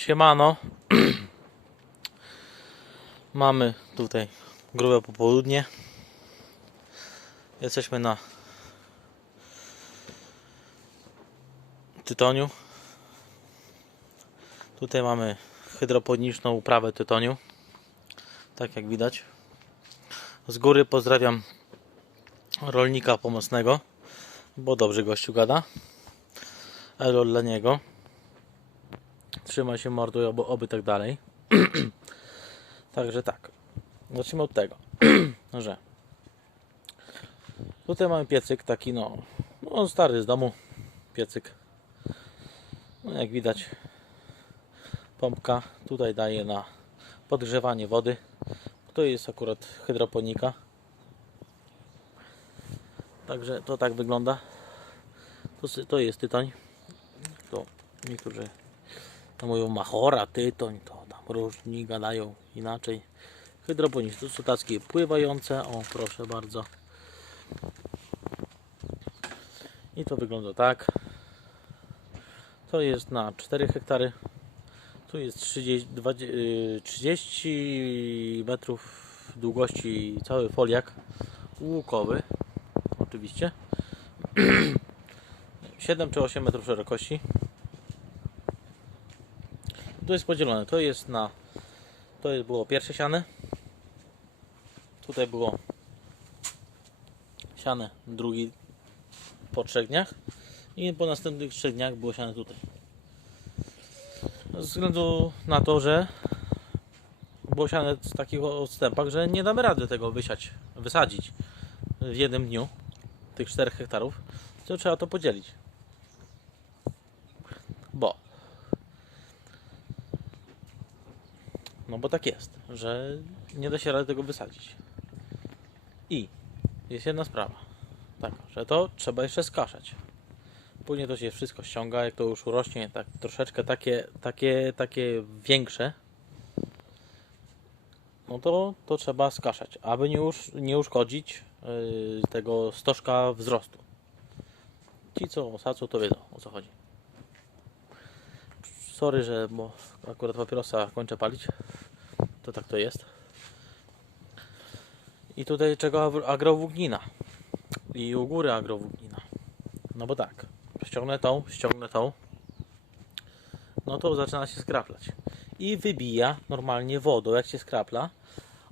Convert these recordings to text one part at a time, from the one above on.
Siemano. Mamy tutaj grube popołudnie. Jesteśmy na tytoniu. Tutaj mamy hydroponiczną uprawę tytoniu. Tak jak widać. Z góry pozdrawiam rolnika pomocnego, bo dobrze gościu gada. Elo dla niego. Trzymaj się mordu, oby, oby tak dalej. Także tak. Zacznijmy od tego, że tutaj mamy piecyk taki no, no stary z domu piecyk. No jak widać pompka tutaj daje na podgrzewanie wody. To jest akurat hydroponika. Także to tak wygląda. To, to jest tytoń. To niektórzy to mówią machora, tytoń, to tam różni gadają inaczej. Hydroponiczne to są takie pływające. O, proszę bardzo. I to wygląda tak. To jest na 4 hektary. Tu jest 30, 20, y, 30 metrów długości cały foliak łukowy. Oczywiście. 7 czy 8 metrów szerokości. Tu jest podzielone. To jest na. To było pierwsze siane. Tutaj było siane drugi po trzech dniach. I po następnych trzech dniach było siane tutaj. Ze względu na to, że było siane w takich odstępach, że nie damy rady tego wysiać, wysadzić w jednym dniu tych 4 hektarów, to trzeba to podzielić. Bo No bo tak jest, że nie da się rady tego wysadzić. I jest jedna sprawa. Taka, że to trzeba jeszcze skaszać. Później to się wszystko ściąga, jak to już urośnie, tak troszeczkę takie, takie, takie większe. No to, to trzeba skaszać, aby nie, usz, nie uszkodzić yy, tego stożka wzrostu. Ci co osadzą to wiedzą o co chodzi. Sorry, że bo akurat papierosa kończę palić. To tak to jest. I tutaj czego agro- agrowłóknina. I u góry agrowłóknina. No bo tak. Ściągnę tą, ściągnę tą. No to zaczyna się skraplać. I wybija normalnie wodą, jak się skrapla.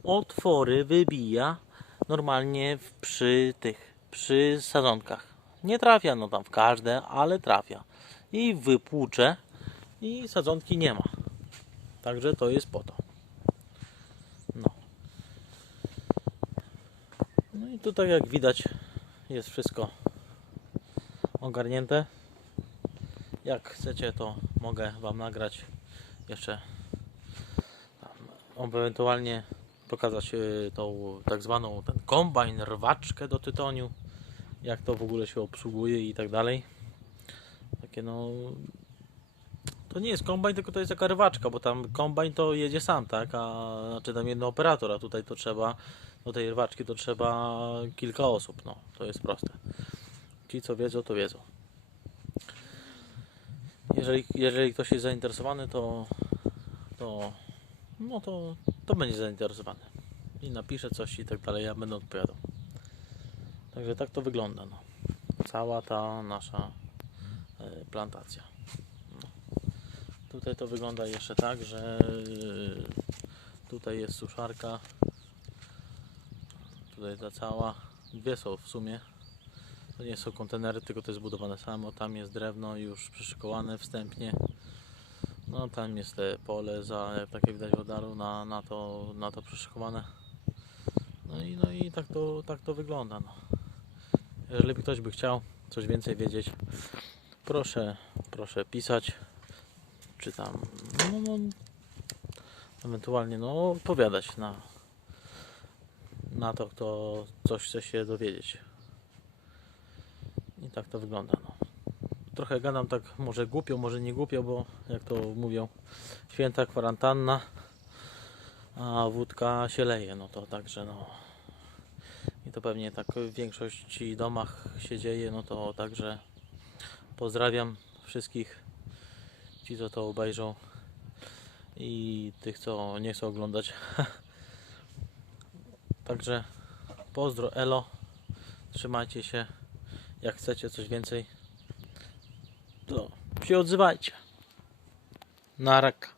Otwory wybija normalnie przy tych, przy sadzonkach. Nie trafia no tam w każde, ale trafia. I wypłucze i sadzonki nie ma. Także to jest po to. No. I tutaj jak widać jest wszystko ogarnięte. Jak chcecie to mogę Wam nagrać jeszcze ewentualnie pokazać y, tą tak zwaną ten kombajn, rwaczkę do tytoniu jak to w ogóle się obsługuje i tak dalej. Takie no to nie jest kombajn, tylko to jest taka rywaczka, bo tam kombajn to jedzie sam, tak? A znaczy tam jeden operator, a tutaj to trzeba, do tej rywaczki to trzeba kilka osób, no to jest proste. Ci co wiedzą, to wiedzą. Jeżeli, jeżeli ktoś jest zainteresowany, to, to no to, to będzie zainteresowany. I napisze coś i tak dalej, ja będę odpowiadał. Także tak to wygląda, no. Cała ta nasza e, plantacja. Tutaj to wygląda jeszcze tak, że yy, tutaj jest suszarka. Tutaj ta cała. Dwie są w sumie. To nie są kontenery, tylko to jest budowane samo. Tam jest drewno już przyszykowane wstępnie. No tam jest te pole za, jak takie widać w na, na, to, na to przyszykowane. No i, no i tak, to, tak to wygląda. No. Jeżeli ktoś by chciał coś więcej wiedzieć, proszę, proszę pisać czy tam no, no, ewentualnie no, odpowiadać na, na to, kto coś chce się dowiedzieć. I tak to wygląda. No. Trochę gadam tak może głupio, może nie głupio, bo jak to mówią, święta kwarantanna, a wódka się leje, no to także no. I to pewnie tak w większości domach się dzieje, no to także pozdrawiam wszystkich ci co to obejrzą. i tych, co nie chcą oglądać. Także pozdro, elo. Trzymajcie się. Jak chcecie coś więcej, to się odzywajcie. Na raka.